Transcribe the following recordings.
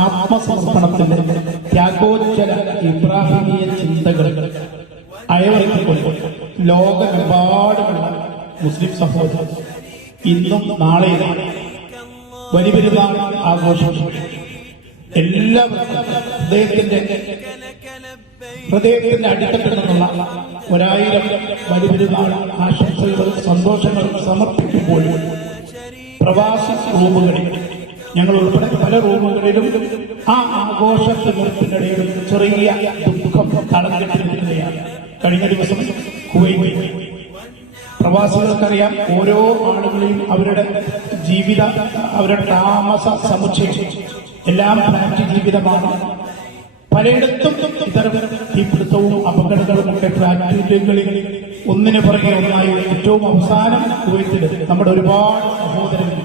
ആത്മസമർപ്പണത്തിന്റെ ത്യാഗോജ്ജല ഇബ്രാഹിമീയ ചിന്തകൾ അയവറിക്കൊണ്ട് ലോകമെമ്പാടുമുള്ള മുസ്ലിം സഹോദരർ ഇന്നും നാളെയും ബലിപെരുന്നാൾ ആഘോഷിച്ചു. എല്ലാവർക്കും ഹൃദയത്തിന്റെ അടിത്തട്ടിൽ നിന്നുള്ള 1000 ബലിപെരുന്നാൾ ആശംസകൾ സന്തോഷങ്ങൾ സമർപ്പിക്കുമ്പോഴും പ്രവാസി റൂമുകളിൽ ഞങ്ങൾ ഉൾപ്പെടെ പല റൂമുകളിലും ആ ആഘോഷത്തിനിടയിലും ചെറിയ ദുഃഖം തടഞ്ഞിട്ടിരിക്കുകയാണ്. കഴിഞ്ഞ ദിവസം കുവൈറ്റിൽ പ്രവാസികൾക്കറിയാം, ഓരോ ആളുകളെയും അവരുടെ അവരുടെ താമസ സമുച്ചയം എല്ലാം ഫ്ലാറ്റ് ജീവിതമാണ്. പലയിടത്തും ഇത്തരം തീപിടുത്തവും അപകടങ്ങളും ഒക്കെ ഫ്ലാറ്റുകളിൽ ഒന്നിനു പുറകെ ഒന്നായി. ഏറ്റവും അവസാനം കുവൈറ്റിൽ നമ്മുടെ ഒരുപാട് സഹോദരങ്ങൾ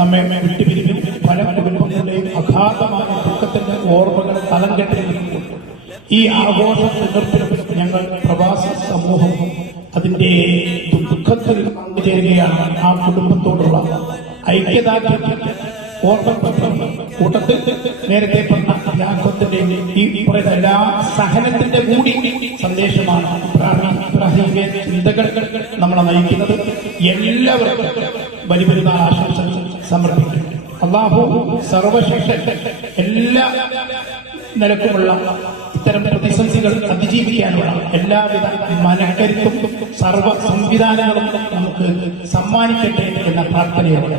നമ്മെ വിട്ടുപിരിഞ്ഞു. പല കുടുംബങ്ങളുടെയും അഗാധമായ ദുഃഖത്തിന്റെ ഓർമ്മകൾ തലം കെട്ടിരിക്കുന്നു. ഈ ആഘോഷ തീർപ്പിലും ഞങ്ങൾ പ്രവാസി സമൂഹം അതിന്റെ ദുഃഖത്തിൽ പങ്കുചേരുകയാണ്. ആ കുടുംബത്തോടുള്ള ഐക്യദാർഢ്യം ഓർമ്മപത്രം കൂട്ടത്തിൽ നേരത്തെ പറഞ്ഞ ത്യാഗത്തിന്റെ ഈ പറയുന്ന എല്ലാ സഹനത്തിന്റെ കൂടി സന്ദേശമാണ് ഇബ്രാഹിമിന്റെ ചിന്തകൾ നമ്മളെ നയിക്കുന്നത്. എല്ലാവർക്കും ബലിപെരുന്നാൾ ആശംസകൾ സമർപ്പിക്കും. അല്ലാഹു സർവശക്തൻ എല്ലാ നിലക്കുമുള്ള ഇത്തരം പ്രതിസന്ധികൾ അതിജീവിക്കാനുള്ള എല്ലാവിധ മനക്കരുത്തും സർവ്വ സംവിധാനങ്ങളും നമുക്ക് സമ്മാനിക്കട്ടെ എന്ന പ്രാർത്ഥനയോടെ